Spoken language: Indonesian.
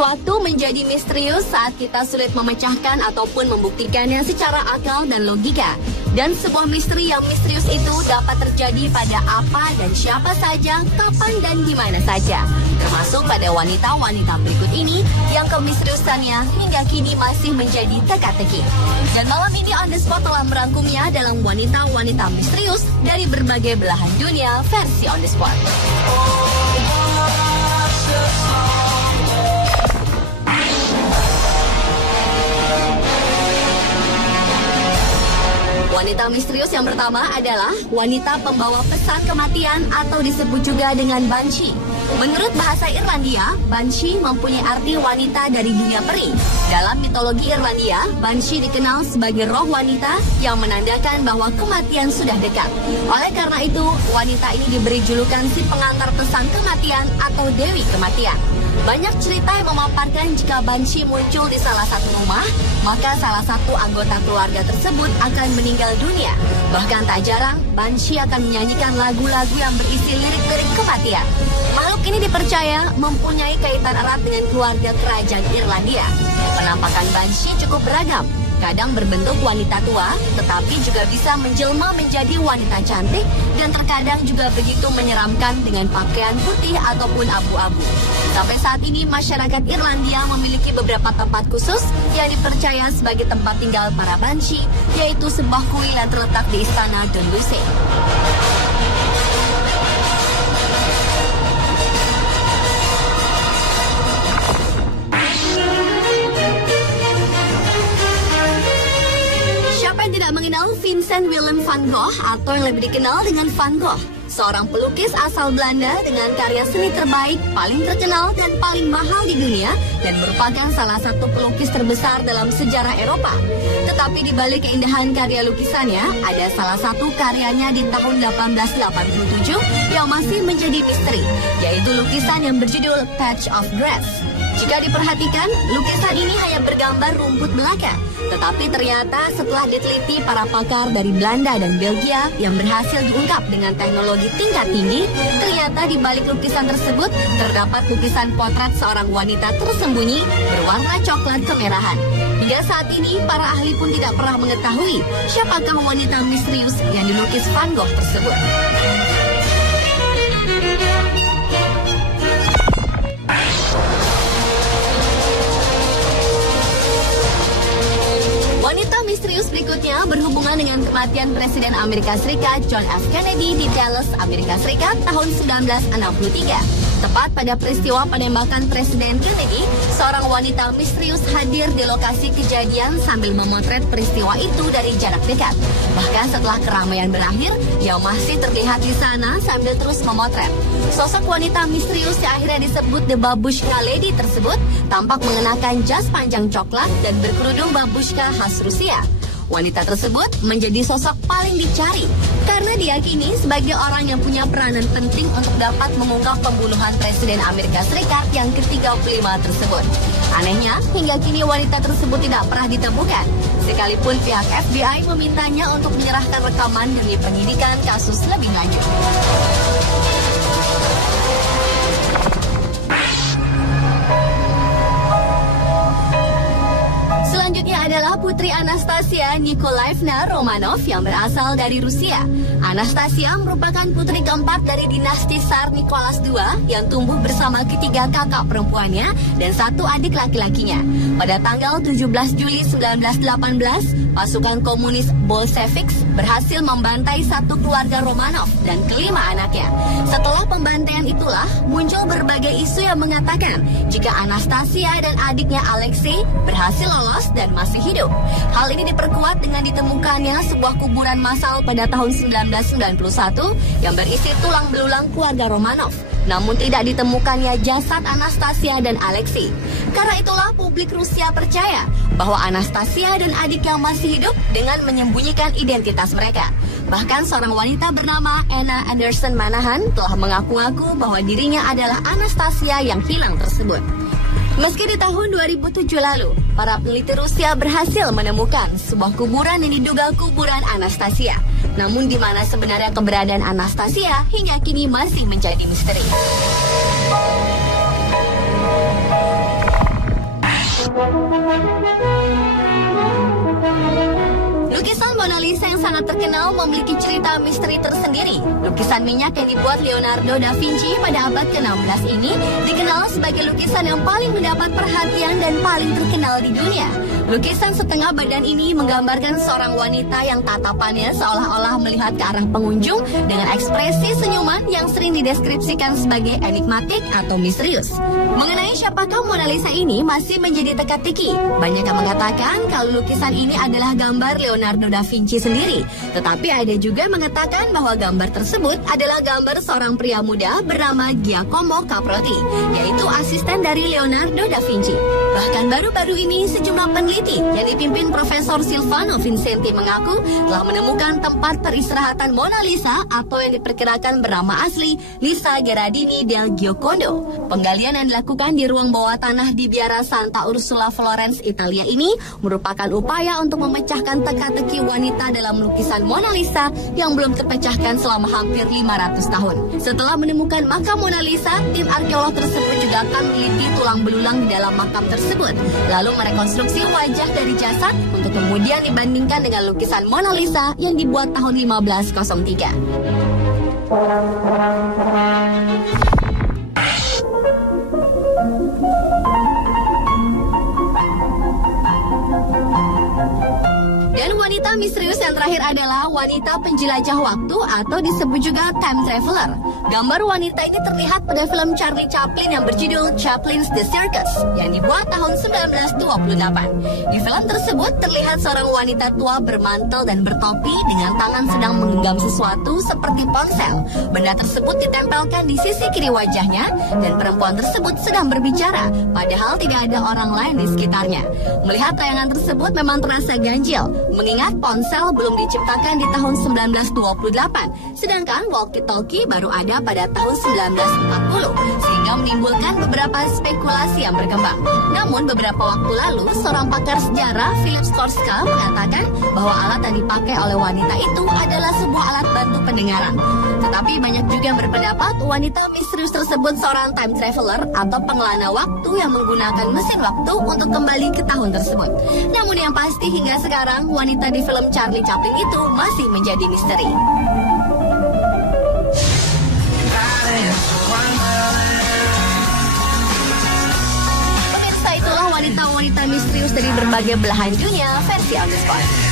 Sesuatu menjadi misterius saat kita sulit memecahkan ataupun membuktikannya secara akal dan logika. Dan sebuah misteri yang misterius itu dapat terjadi pada apa dan siapa saja, kapan dan di mana saja. Termasuk pada wanita-wanita berikut ini yang kemisteriusannya hingga kini masih menjadi teka-teki. Dan malam ini On The Spot telah merangkumnya dalam wanita-wanita misterius dari berbagai belahan dunia versi On The Spot. Wanita misterius yang pertama adalah wanita pembawa pesan kematian atau disebut juga dengan Banshee. Menurut bahasa Irlandia, Banshee mempunyai arti wanita dari dunia peri. Dalam mitologi Irlandia, Banshee dikenal sebagai roh wanita yang menandakan bahwa kematian sudah dekat. Oleh karena itu, wanita ini diberi julukan si pengantar pesan kematian atau Dewi Kematian. Banyak cerita yang memaparkan jika Banshee muncul di salah satu rumah, maka salah satu anggota keluarga tersebut akan meninggal dunia. Bahkan tak jarang, Banshee akan menyanyikan lagu-lagu yang berisi lirik-lirik kematian. Makhluk ini dipercaya mempunyai kaitan erat dengan keluarga kerajaan Irlandia. Penampakan Banshee cukup beragam. Kadang berbentuk wanita tua, tetapi juga bisa menjelma menjadi wanita cantik dan terkadang juga begitu menyeramkan dengan pakaian putih ataupun abu-abu. Sampai saat ini, masyarakat Irlandia memiliki beberapa tempat khusus yang dipercaya sebagai tempat tinggal para Banshee, yaitu sebuah kuil yang terletak di istana Dundusey. Mengenal Vincent Willem van Gogh atau yang lebih dikenal dengan Van Gogh, seorang pelukis asal Belanda dengan karya seni terbaik, paling terkenal dan paling mahal di dunia dan merupakan salah satu pelukis terbesar dalam sejarah Eropa. Tetapi di balik keindahan karya lukisannya, ada salah satu karyanya di tahun 1887 yang masih menjadi misteri, yaitu lukisan yang berjudul Patch of Grass. Jika diperhatikan, lukisan ini hanya bergambar rumput belaka. Tetapi ternyata setelah diteliti para pakar dari Belanda dan Belgia yang berhasil diungkap dengan teknologi tingkat tinggi, ternyata di balik lukisan tersebut terdapat lukisan potret seorang wanita tersembunyi berwarna coklat kemerahan. Hingga saat ini, para ahli pun tidak pernah mengetahui siapakah wanita misterius yang dilukis Van Gogh tersebut. Wanita misterius berikutnya berhubungan dengan kematian Presiden Amerika Serikat John F. Kennedy di Dallas, Amerika Serikat tahun 1963. Tepat pada peristiwa penembakan Presiden Kennedy, seorang wanita misterius hadir di lokasi kejadian sambil memotret peristiwa itu dari jarak dekat. Bahkan setelah keramaian berakhir, ia masih terlihat di sana sambil terus memotret. Sosok wanita misterius yang akhirnya disebut The Babushka Lady tersebut tampak mengenakan jas panjang coklat dan berkerudung babushka khas Rusia. Wanita tersebut menjadi sosok paling dicari karena diyakini sebagai orang yang punya peranan penting untuk dapat mengungkap pembunuhan Presiden Amerika Serikat yang ke-35 tersebut. Anehnya, hingga kini wanita tersebut tidak pernah ditemukan, sekalipun pihak FBI memintanya untuk menyerahkan rekaman demi penyidikan kasus lebih lanjut. Selanjutnya adalah Putri Anastasia Nikolaevna Romanov yang berasal dari Rusia. Anastasia merupakan putri keempat dari dinasti Tsar Nicholas II yang tumbuh bersama ketiga kakak perempuannya dan satu adik laki-lakinya. Pada tanggal 17 Juli 1918, pasukan komunis Bolsheviks berhasil membantai satu keluarga Romanov dan kelima anaknya. Setelah pembantaian itulah muncul berbagai isu yang mengatakan jika Anastasia dan adiknya Alexei berhasil lolos dan masih hidup. Hal ini diperkuat dengan ditemukannya sebuah kuburan massal pada tahun 1991 yang berisi tulang belulang keluarga Romanov. Namun tidak ditemukannya jasad Anastasia dan Alexei. Karena itulah publik Rusia percaya bahwa Anastasia dan adik yang masih hidup dengan menyembunyikan identitas mereka. Bahkan seorang wanita bernama Anna Anderson Manahan telah mengaku-ngaku bahwa dirinya adalah Anastasia yang hilang tersebut. Meski di tahun 2007 lalu, para peneliti Rusia berhasil menemukan sebuah kuburan yang diduga kuburan Anastasia. Namun di mana sebenarnya keberadaan Anastasia hingga kini masih menjadi misteri. Lukisan Mona Lisa yang sangat terkenal memiliki cerita misteri tersendiri. Lukisan minyak yang dibuat Leonardo da Vinci pada abad ke-16 ini dikenal sebagai lukisan yang paling mendapat perhatian dan paling terkenal di dunia. Lukisan setengah badan ini menggambarkan seorang wanita yang tatapannya seolah-olah melihat ke arah pengunjung dengan ekspresi senyuman yang sering dideskripsikan sebagai enigmatik atau misterius. Mengenai siapakah Mona Lisa ini masih menjadi teka-teki. Banyak yang mengatakan kalau lukisan ini adalah gambar Leonardo da Vinci sendiri. Tetapi ada juga yang mengatakan bahwa gambar tersebut adalah gambar seorang pria muda bernama Giacomo Caprotti, yaitu asisten dari Leonardo da Vinci. Bahkan baru-baru ini sejumlah peneliti yang dipimpin Profesor Silvano Vincenti mengaku telah menemukan tempat peristirahatan Mona Lisa atau yang diperkirakan bernama asli Lisa Gherardini del Giocondo. Penggalian yang dilakukan di ruang bawah tanah di biara Santa Ursula Florence, Italia ini merupakan upaya untuk memecahkan teka-teki wanita dalam lukisan Mona Lisa yang belum terpecahkan selama hampir 500 tahun. Setelah menemukan makam Mona Lisa, tim arkeolog tersebut juga akan meneliti tulang belulang di dalam makam tersebut, lalu merekonstruksi wajah dari jasad untuk kemudian dibandingkan dengan lukisan Mona Lisa yang dibuat tahun 1503. Dan wanita misterius yang terakhir adalah wanita penjelajah waktu atau disebut juga time traveler. Gambar wanita ini terlihat pada film Charlie Chaplin yang berjudul Chaplin's The Circus yang dibuat tahun 1928. Di film tersebut terlihat seorang wanita tua bermantel dan bertopi dengan tangan sedang menggenggam sesuatu seperti ponsel. Benda tersebut ditempelkan di sisi kiri wajahnya dan perempuan tersebut sedang berbicara, padahal tidak ada orang lain di sekitarnya. Melihat tayangan tersebut memang terasa ganjil, mengingat ponsel belum diciptakan di tahun 1928, sedangkan walkie-talkie baru ada pada tahun 1940, sehingga menimbulkan beberapa spekulasi yang berkembang. Namun beberapa waktu lalu, seorang pakar sejarah Philip Skorska mengatakan bahwa alat yang dipakai oleh wanita itu adalah sebuah alat bantu pendengaran. Tetapi banyak juga yang berpendapat wanita misterius tersebut seorang time traveler atau pengelana waktu yang menggunakan mesin waktu untuk kembali ke tahun tersebut. Namun yang pasti hingga sekarang wanita di film Charlie Chaplin itu masih menjadi misteri. Pemirsa, itulah wanita-wanita misterius dari berbagai belahan dunia versi On The Spot.